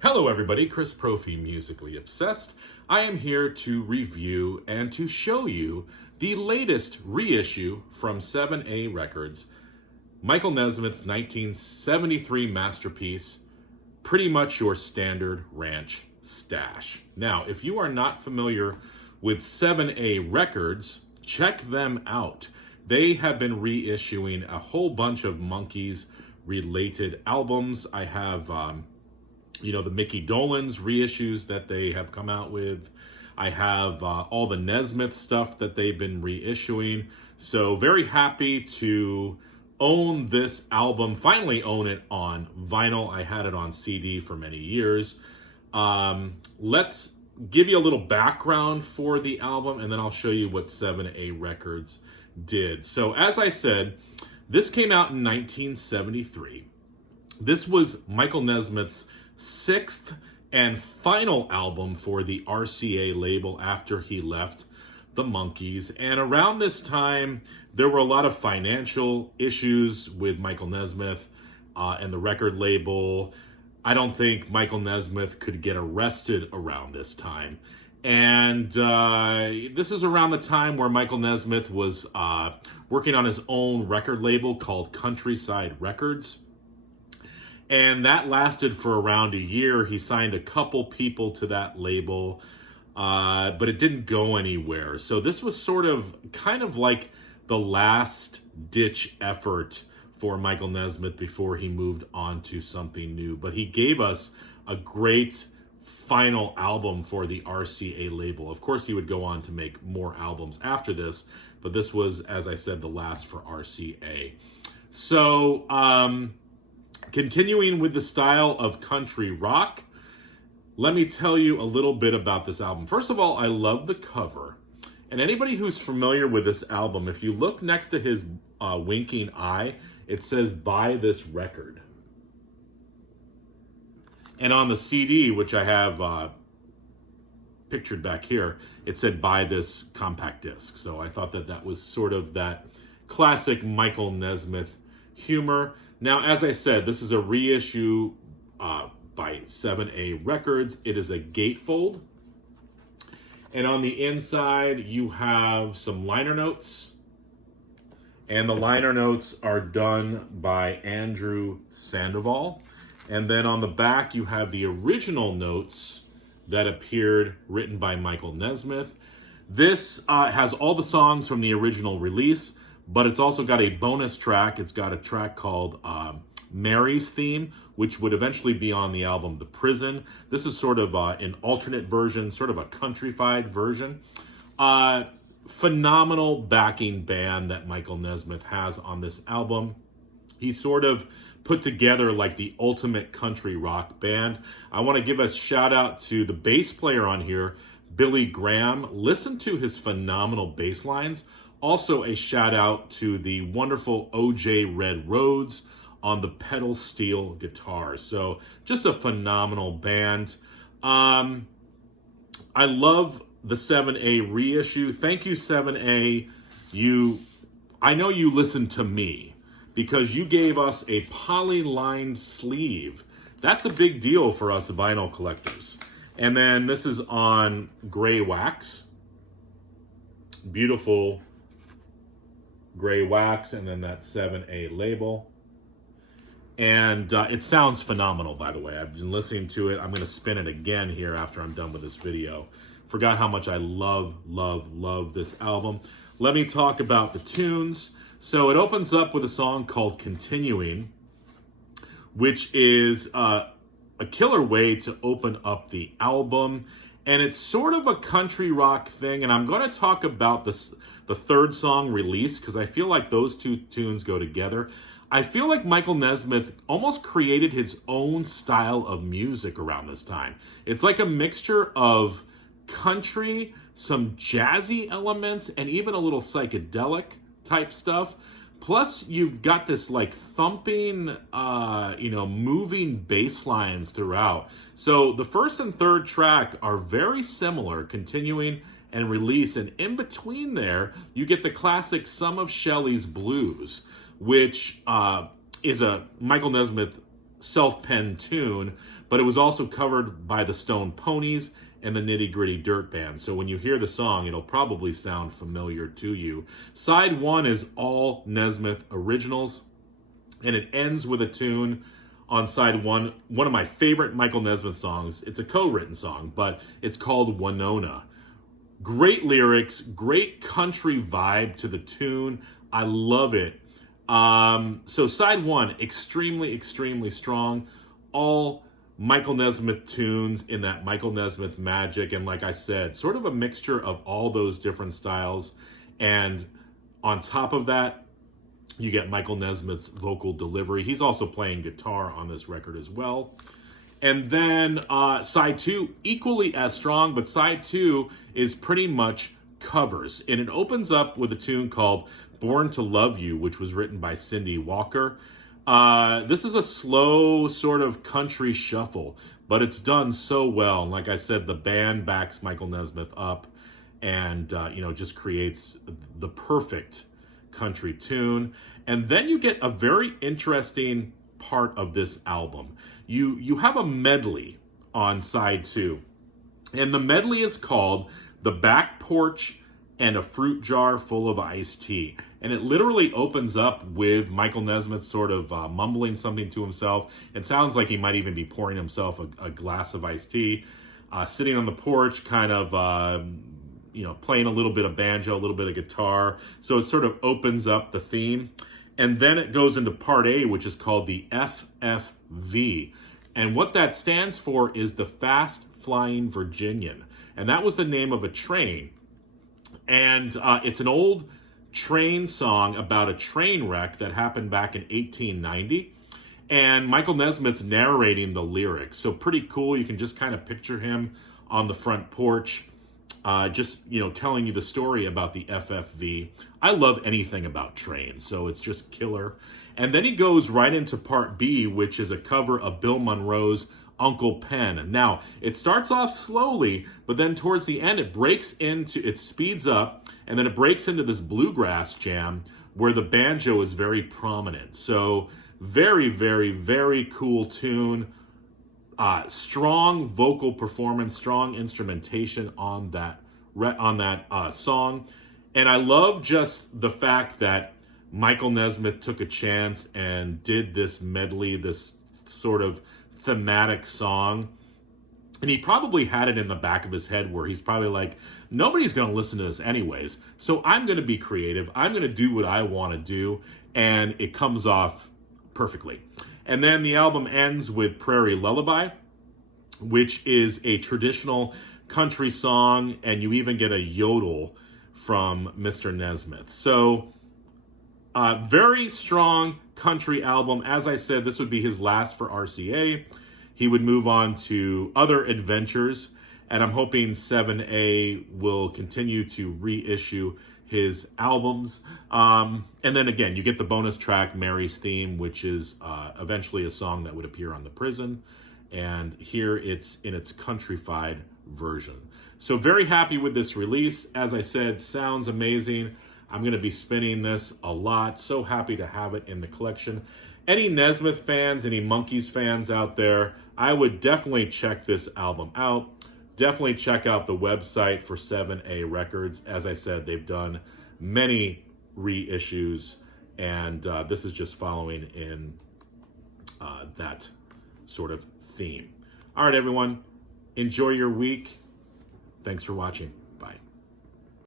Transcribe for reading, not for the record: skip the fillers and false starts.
Hello everybody, Chris Profi, Musically Obsessed. I am here to review and to show you the latest reissue from 7A Records, Michael Nesmith's 1973 masterpiece, pretty much your standard ranch stash. Now, if you are not familiar with 7A Records, check them out. They have been reissuing a whole bunch of Monkees related albums. I have the Mickey Dolenz reissues that they have come out with. I have all the Nesmith stuff that they've been reissuing. So very happy to own this album, finally own it on vinyl. I had it on CD for many years. Let's give you a little background for the album, and then I'll show you what 7A Records did. So as I said, this came out in 1973. This was Michael Nesmith's sixth and final album for the RCA label after he left the Monkees. And around this time, there were a lot of financial issues with Michael Nesmith and the record label. I don't think Michael Nesmith could get arrested around this time. And this is around the time where Michael Nesmith was working on his own record label called Countryside Records. And that lasted for around a year. He signed a couple people to that label, but it didn't go anywhere. So this was kind of like the last ditch effort for Michael Nesmith before he moved on to something new. But he gave us a great final album for the RCA label. Of course, he would go on to make more albums after this, but this was, as I said, the last for RCA. So, continuing with the style of country rock, let me tell you a little bit about this album. First of all, I love the cover. And anybody who's familiar with this album, if you look next to his winking eye, it says, "Buy this record." And on the CD, which I have pictured back here, it said, "Buy this compact disc." So I thought that was sort of that classic Michael Nesmith humor. Now, as I said, this is a reissue by 7A Records. It is a gatefold. And on the inside, you have some liner notes. And the liner notes are done by Andrew Sandoval. And then on the back, you have the original notes that appeared written by Michael Nesmith. This has all the songs from the original release, but it's also got a bonus track. It's got a track called Mary's Theme, which would eventually be on the album The Prison. This is sort of an alternate version, sort of a countrified version. Phenomenal backing band that Michael Nesmith has on this album. He sort of put together like the ultimate country rock band. I want to give a shout out to the bass player on here, Billy Graham. Listen to his phenomenal bass lines. Also a shout out to the wonderful O.J. Red Rhodes on the pedal steel guitar. So just a phenomenal band. I love the 7A reissue. Thank you, 7A. I know you listened to me because you gave us a poly-lined sleeve. That's a big deal for us vinyl collectors. And then this is on gray wax. Beautiful gray wax, and then that 7A label. And it sounds phenomenal, by the way. I've been listening to it. I'm going to spin it again here after I'm done with this video. Forgot how much I love this album. Let me talk about the tunes. So it opens up with a song called Continuing, which is a killer way to open up the album. And it's sort of a country rock thing. And I'm going to talk about the third song, Release, because I feel like those two tunes go together. I feel like Michael Nesmith almost created his own style of music around this time. It's like a mixture of country, some jazzy elements, and even a little psychedelic type stuff. Plus, you've got this like thumping, moving bass lines throughout. So the first and third track are very similar, Continuing and Release. And in between there, you get the classic Some of Shelley's Blues, which is a Michael Nesmith self-penned tune, but it was also covered by the Stone Ponies and the Nitty Gritty Dirt Band. So when you hear the song, it'll probably sound familiar to you. Side 1 is all Nesmith originals, and it ends with a tune on side 1, one of my favorite Michael Nesmith songs. It's a co-written song, but it's called Winona. Great lyrics, great country vibe to the tune. I love it. So side 1, extremely, extremely strong. All Michael Nesmith tunes in that Michael Nesmith magic. And like I said, sort of a mixture of all those different styles. And on top of that, you get Michael Nesmith's vocal delivery. He's also playing guitar on this record as well. And then side 2, equally as strong, but side 2 is pretty much covers. And it opens up with a tune called Born to Love You, which was written by Cindy Walker. This is a slow sort of country shuffle, but it's done so well. And like I said, the band backs Michael Nesmith up and, just creates the perfect country tune. And then you get a very interesting part of this album. You have a medley on side 2, and the medley is called The Back Porch and a Fruit Jar Full of Iced Tea. And it literally opens up with Michael Nesmith sort of mumbling something to himself. It sounds like he might even be pouring himself a glass of iced tea, sitting on the porch, kind of playing a little bit of banjo, a little bit of guitar. So it sort of opens up the theme. And then it goes into part A, which is called the FFV. And what that stands for is the Fast Flying Virginian. And that was the name of a train. And it's an old train song about a train wreck that happened back in 1890. And Michael Nesmith's narrating the lyrics. So pretty cool. You can just kind of picture him on the front porch, telling you the story about the FFV. I love anything about trains, so it's just killer. And then he goes right into part B, which is a cover of Bill Monroe's Uncle Pen. Now, it starts off slowly, but then towards the end, it speeds up, and then it breaks into this bluegrass jam where the banjo is very prominent. So very, very, very cool tune. Strong vocal performance, strong instrumentation on that song. And I love just the fact that Michael Nesmith took a chance and did this medley, this sort of thematic song. And he probably had it in the back of his head where he's probably like, nobody's going to listen to this anyways. So I'm going to be creative. I'm going to do what I want to do. And it comes off perfectly. And then the album ends with Prairie Lullaby, which is a traditional country song, and you even get a yodel from Mr. Nesmith. So, very strong country album. As I said, this would be his last for RCA. He would move on to other adventures, and I'm hoping 7A will continue to reissue his albums. And then again, you get the bonus track, Mary's Theme, which is eventually a song that would appear on The Prison. And here it's in its countrified version. So very happy with this release. As I said, sounds amazing. I'm going to be spinning this a lot. So happy to have it in the collection. Any Nesmith fans, any Monkees fans out there, I would definitely check this album out. Definitely check out the website for 7A Records. As I said, they've done many reissues, and this is just following in that sort of theme. All right, everyone. Enjoy your week. Thanks for watching. Bye.